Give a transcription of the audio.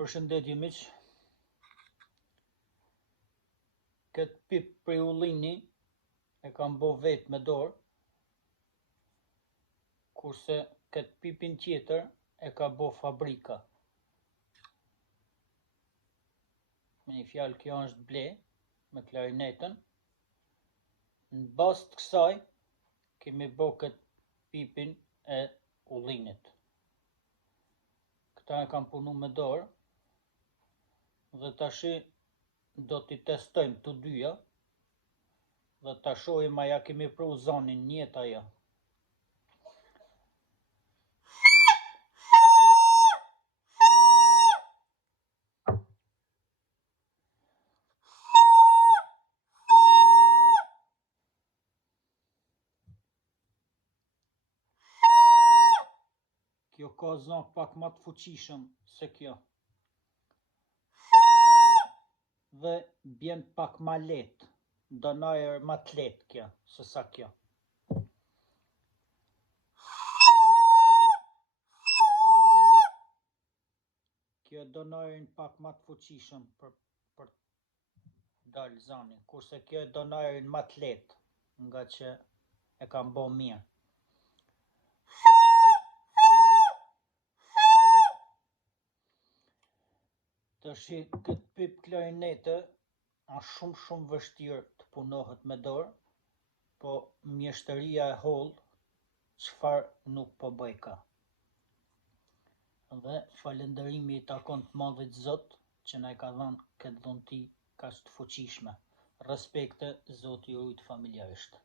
Përshëndetje miq. Këtë pip prej ullini e kam bo vetë me dorë, kurse këtë pipin tjetër e ka bo fabrika. Me një fjalë, kjo është ble me klarinetën. Në bazë të kësaj kemi bo këtë pipin e ullinit. Këta e kam punu me dorë dhe tashi do t'i testojmë të dyja dhe ta shohim a ja kemi pru zonin njët aja. Kjo ka zon pak ma të fuqishëm se kjo dhe bjen pak ma letë, do najer ma të letë kjo se sa kjo. Kjo do najerin pak ma të fuqishëm për dalë zani, kurse kjo do najerin ma të letë nga që e kam bo mirë. Tashi këtë pip klarinete është shumë vështirë të punohet me dorë, po mjeshtëria e hollë çfarë nuk po bëj ka. Dhe falënderimi i takon të Madhit Zot që na e ka dhënë këtë dhunti kaq të fuqishme. Respekte, Zoti ju rujt familjarisht.